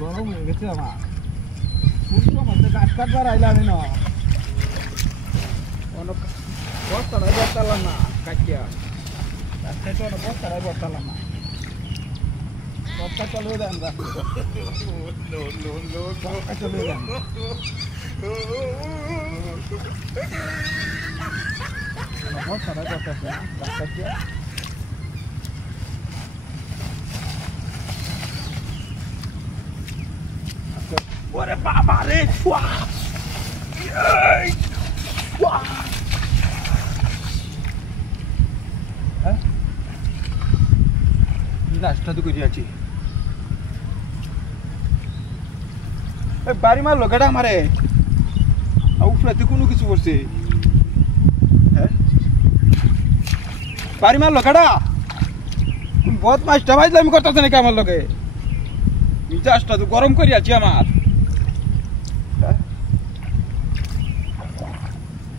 গরম হয়ে গেছে আমার মধ্যে গাছ কাটবার আইলাম না বস্তাটাই বসালাম না কাটিয়া গাছ কাটে বস্তাটাই বসালাম না সবটা চলে দেন গাছ চলে দেন বস্তাটাই বসাচ্ছে গাছ কাটিয়া What about it? নাস্তা তো করে আছি বাড়ি মারলো গাড়া মারে উফরাতে কোনো কিছু করছে হ্যাঁ বাড়ি মারলো গাড়া বহুত মাছটা ভাইলে আমি করতেছে নাকি আমার লোকে মিজাজটা তো গরম করে আছি আমার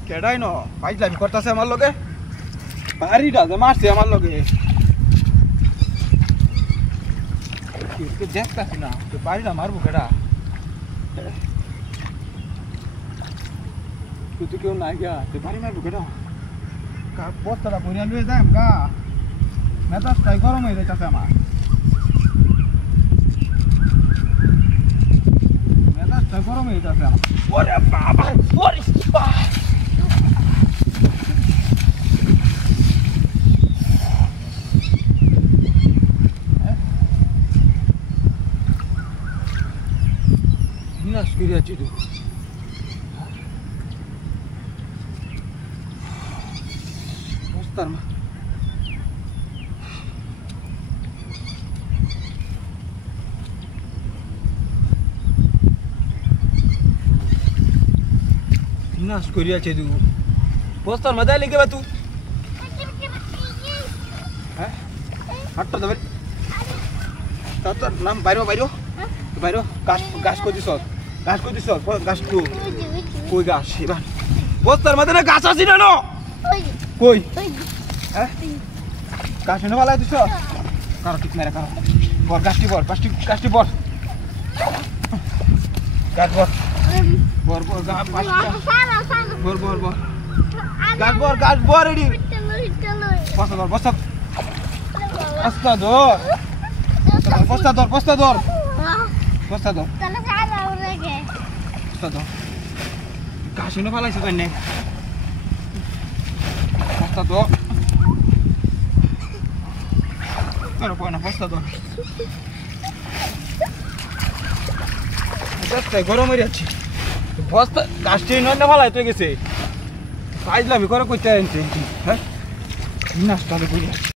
কেডাই ন ভাইলামি করতেছে আমার লোকে বাড়িটা যে মারছে আমার লোকে দেখতেছি না বাড়িটা মারবো কেডা তুই তো কেউ নাই গা তুই বাড়ি মারবো কেডা বস্তাটা ভরিয়া লুয়ে যাই গা মেজাজটাই গরম হয়ে যাইতেছে আমার মেজাজটা গরম হয়ে যাচ্ছে আমার ওরে বাবা ওরে বিনাশ করে আছি তো বস্তার মা বিনাশ করে আছে তু বস্তার মজা লেগে বা তু হ্যাঁ হাটটা দেবে তোর নাম বাইরে বাইরে বাইরে গাছ গাছ করে দিস গাছ করে দিস গাছ টু কই গাছ এবার বস্তার মধ্যে না গাছ আসি না কই হ্যাঁ গাছ এনে ভালো দিস কারো ঠিক মেরে কারো বর গাছটি বর গাছটি বর গাছ বর বর বর গাছ বর বর বর গাছ বর রেডি বস্তা ধর বস্তা বস্তা ধর বস্তা ধর বস্তা ধর বস্তা ধর বস্তা ধর গাছ এনে ভালো আছে কেন বস্তা ধর আরে পয় না বস্তা ধর গরম হয়ে যাচ্ছে বস্তা গাছটি নয় ভালো হয়ে গেছে ফাইজলামি করে করতে হ্যাঁ নাস্তা করে